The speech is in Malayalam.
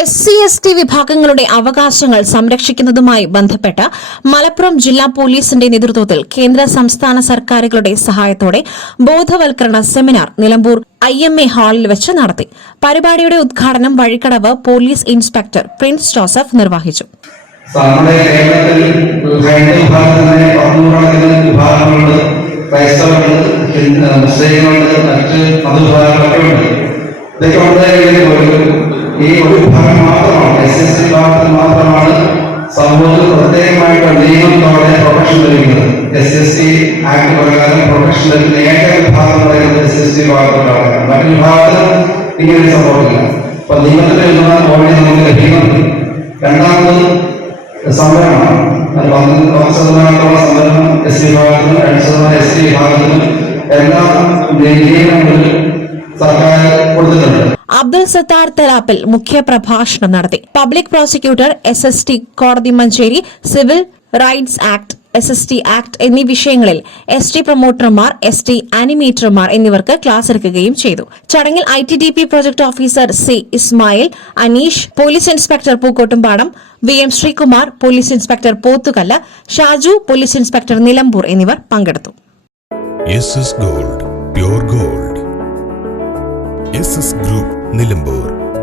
എസ് സി എസ് ടി വിഭാഗങ്ങളുടെ അവകാശങ്ങൾ സംരക്ഷിക്കുന്നതുമായി ബന്ധപ്പെട്ട് മലപ്പുറം ജില്ലാ പോലീസിന്റെ നേതൃത്വത്തിൽ കേന്ദ്ര സംസ്ഥാന സർക്കാരുകളുടെ സഹായത്തോടെ ബോധവൽക്കരണ seminar Nilambur I M A ഹാളിൽ വെച്ച് നടത്തി. പരിപാടിയുടെ ഉദ്ഘാടനം Vazhikkadavu police inspector Prince Joseph നിർവഹിച്ചു. ക്രൈസ്തവരുണ്ട് മുസ്ലിങ്ങളുണ്ട് മറ്റ് മതവിഭാഗങ്ങളൊക്കെ ഉണ്ട്. ഇതൊക്കെ ഈ ഒരു ഭാഗം മാത്രമാണ്. എസ് എസ് സി വിഭാഗത്തിൽ മാത്രമാണ് സമൂഹത്തിൽ പ്രത്യേകമായിട്ട് നിയമത്തോടെ പ്രൊഫഷൻ ലഭിക്കുന്നത് എസ് എസ് സി ആക്ട് പ്രകാരം പ്രൊഫഷൻ ലഭിക്കുന്ന ഏക വിഭാഗം പറയുന്നത് എസ് എസ് സി വിഭാഗത്തിലാണ് മറ്റു വിഭാഗത്തിൽ ഇങ്ങനെ സംഭവമില്ല അപ്പൊ നിയമത്തിൽ എഴുതുന്ന ഓൾറെഡി നമുക്ക് ലഭിക്കുന്നുണ്ട് രണ്ടാമത് പന്ത്രണ്ട് പത്ത് ശതമാനത്തോളം സംവരണം എസ് സി വിഭാഗത്തിനും രണ്ട് ശതമാനം എസ് സി വിഭാഗത്തിനും എല്ലാ അബ്ദുൽ സത്താർ തലാപ്പിൽ മുഖ്യപ്രഭാഷണം നടത്തി. Public prosecutor S S T കോടതി Manjeri civil rights act S S T act എന്നീ വിഷയങ്ങളിൽ എസ് ടി പ്രൊമോട്ടർമാർ എസ് ടി ആനിമേറ്റർമാർ എന്നിവർക്ക് ക്ലാസ് എടുക്കുകയും ചെയ്തു. ചടങ്ങിൽ I T D P project officer C Ismail Aneesh police inspector Pookkottumpadam V M Sreekumar police inspector Pothukallu Shaju police inspector Nilambur എന്നിവർ പങ്കെടുത്തു. Gold gold group Nilambur.